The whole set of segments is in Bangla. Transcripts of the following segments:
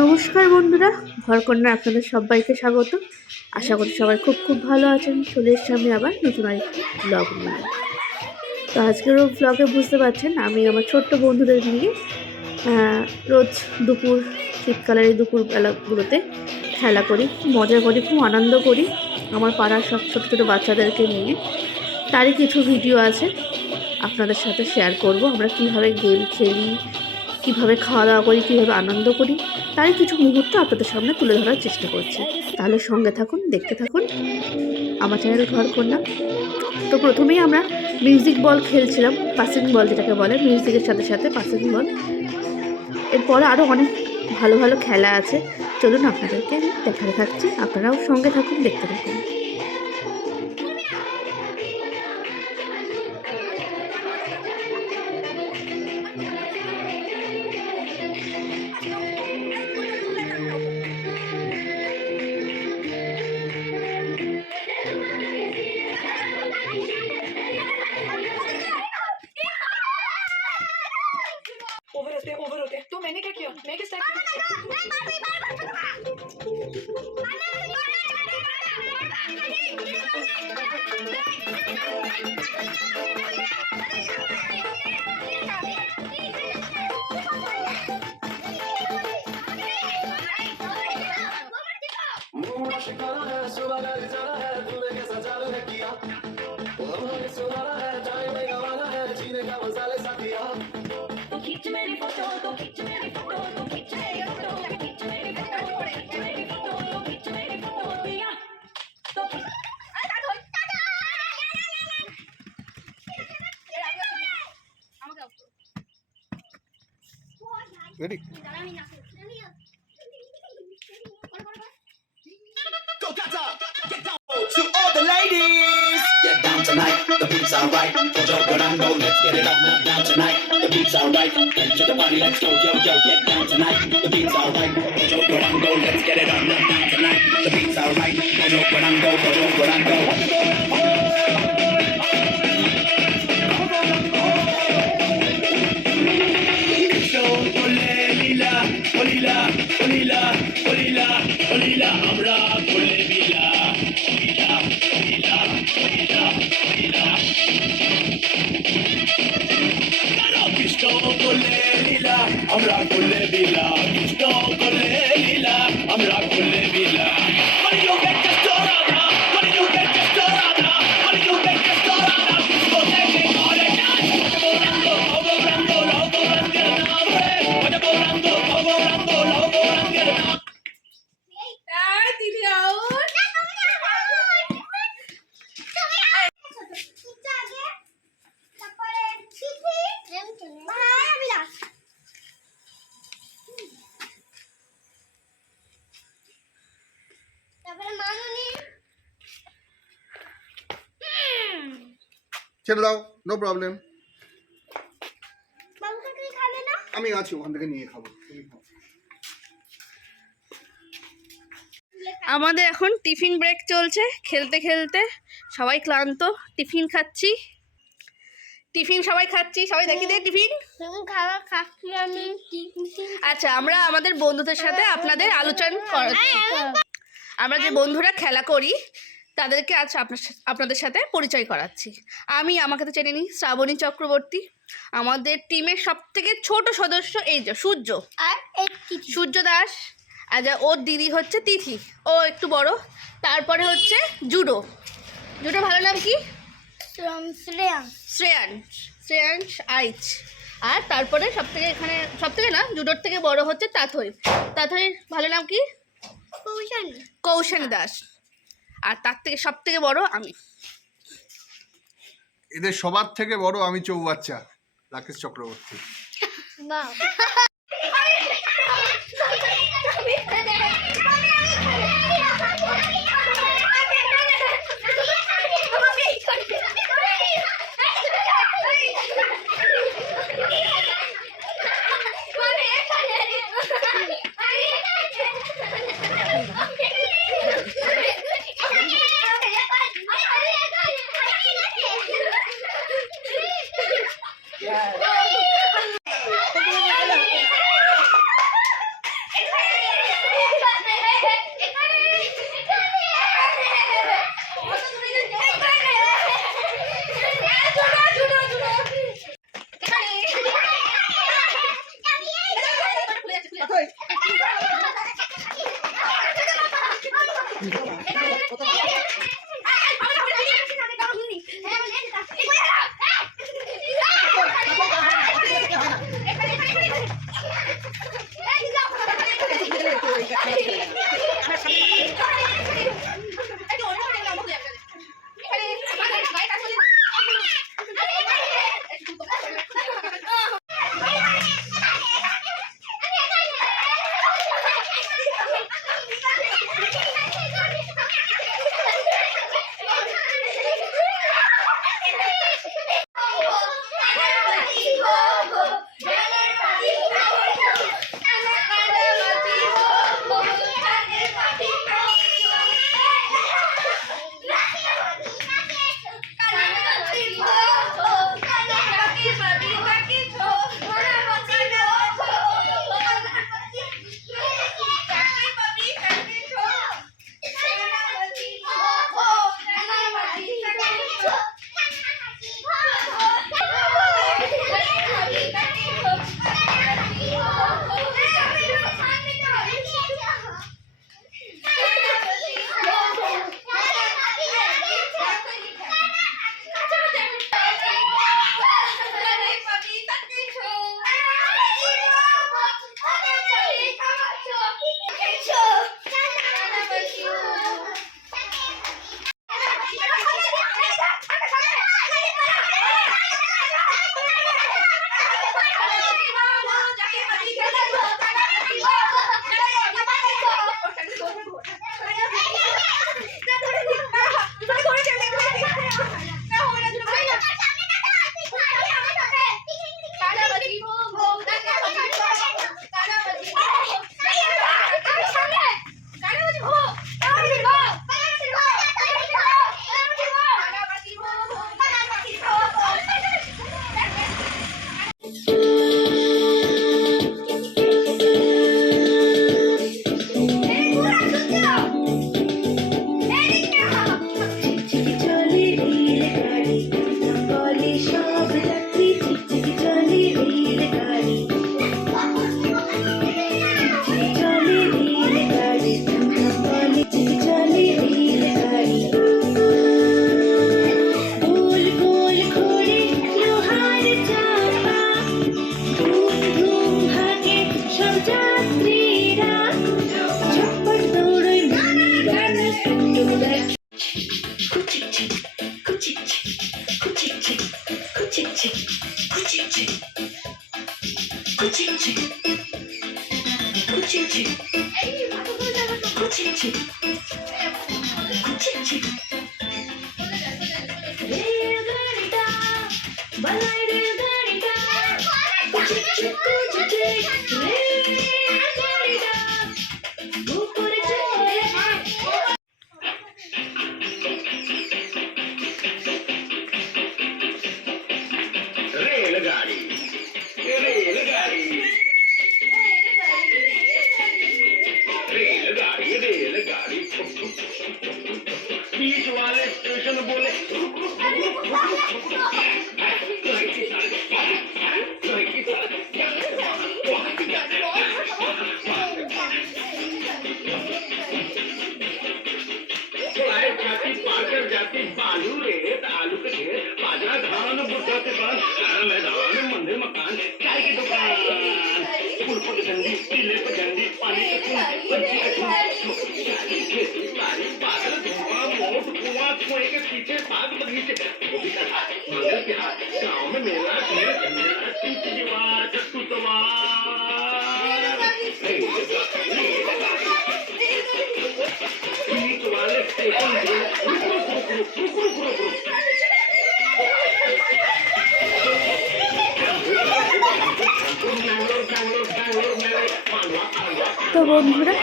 নমস্কার বন্ধুরা, ঘরকন্যা আপনাদের সবাইকে স্বাগত। আশা করি সবাই খুব খুব ভালো আছেন। চলে এসেছি আমি আবার নতুন আরেকটি ব্লগ নিয়ে। তো আজকের ব্লগে বুঝতে পারছেন আমি আমার ছোট্ট বন্ধুদের নিয়ে রোজ দুপুর, শীতকালের এই দুপুরবেলাগুলোতে খেলা করি, মজা করি, খুব আনন্দ করি আমার পাড়ার সব ছোটো ছোটো বাচ্চাদেরকে নিয়ে। তারই কিছু ভিডিও আছে আপনাদের সাথে শেয়ার করব। আমরা কীভাবে গেম খেলি, কীভাবে খাওয়া দাওয়া করি, কীভাবে আনন্দ করি, তারই কিছু মুহূর্ত আপনাদের সামনে তুলে ধরার চেষ্টা করছি। তাহলে সঙ্গে থাকুন, দেখতে থাকুন আমার চ্যানেল ঘরকন্যা। তো প্রথমেই আমরা মিউজিক বল খেলছিলাম, পাসিং বল যেটাকে বলে, মিউজিকের সাথে সাথে পাসিং বল। এরপরে আরও অনেক ভালো ভালো খেলা আছে, চলুন আপনাদেরকে দেখাতে থাকছি, আপনারাও সঙ্গে থাকুন, দেখতে থাকুন। ओवर होते तो मैंने क्या किया? मैं किस type Ready? Go Kata! Get down! To all the ladies! Get down tonight, the beats are right. Put your good on, go, let's get it up. Down tonight, the beats are right. Into the party, let's go, yo, yo. Get down tonight, the beats are right. Put your good on, go, let's get it up. Down tonight, the beats are right. Put your good on, go, put your good on, go. আমরা করলে বিলা কৃষ্ণ করলে লীলা আমরা করলে বিলা ছেড়ে দাও, নো প্রবলেম। আমি আছি, ওখান থেকে নিয়ে খাবো। আমাদের এখন টিফিন ব্রেক চলছে, খেলতে খেলতে সবাই ক্লান্ত। টিফিন খাচ্ছি, সবাই দেখি দে টিফিন। আচ্ছা, আমরা আমাদের বন্ধুদের সাথে আপনাদের আলোচনা করাচ্ছি। আমরা যে বন্ধুরা খেলা করি তাদেরকে আজ আপনাদের সাথে পরিচয় করাচ্ছি। আমাকে তো চেনে নি, শ্রাবণী চক্রবর্তী। আমাদের টিমের সব থেকে ছোট সদস্য এই যে সূর্য দাস। আচ্ছা, ওর দিদি হচ্ছে তিথি, ও একটু বড়। তারপরে হচ্ছে জুডো ভালো নাম কি? শ্রেয়াংশ আইচ। আর তারপরে সব থেকে না, জুডোর থেকে বড় হচ্ছে তাথই ভালো নাম কি? কৌশানী দাস। আর তার থেকে সব থেকে বড় আমি। এদের সবার থেকে বড় আমি, চৌবাচ্চা রাকেশ চক্রবর্তী। না रेलगाड़ी रेलगाड़ी रेलगाड़ी रेलगाड़ी बीच वाले स्टेशन बोले जाती बालू रेत आलू के ढेर बाजरा धान बुढ़ा के पास मैदान मंदिर मकान चाय की दुकान फूल पर गंदी पीले पर गंदी पानी के पंछी के खेती बाड़ी बादल धुआं मोट कुआं कुएं के पीछे बाग बगीचे गोभी का हाथ मंगल के हाथ गाँव में मेला ढेर झंडा तीसरी दीवार चट्टू बीच वाले स्टेशन তো বন্ধুরা,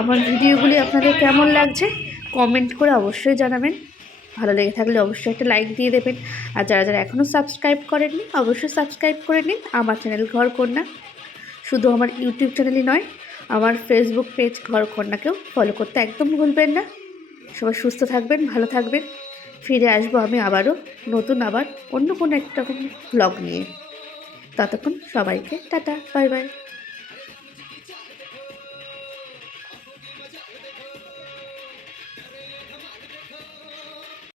আমার ভিডিওগুলি আপনাদের কেমন লাগছে কমেন্ট করে অবশ্যই জানাবেন। ভালো লেগে থাকলে অবশ্যই একটা লাইক দিয়ে দেবেন। আর যারা যারা এখনও সাবস্ক্রাইব করেননি অবশ্যই সাবস্ক্রাইব করে নিন আমার চ্যানেল ঘরকন্যা। শুধু আমার ইউটিউব চ্যানেলই নয়, আমার ফেসবুক পেজ ঘরকন্যাকেও ফলো করতে একদম ভুলবেন না। সবাই সুস্থ থাকবেন, ভালো থাকবেন। ফিরে আসবো আমি আবারও নতুন অন্য কোনো একটা ব্লগ নিয়ে। ততক্ষণ সবাইকে টাটা, বাই বাই।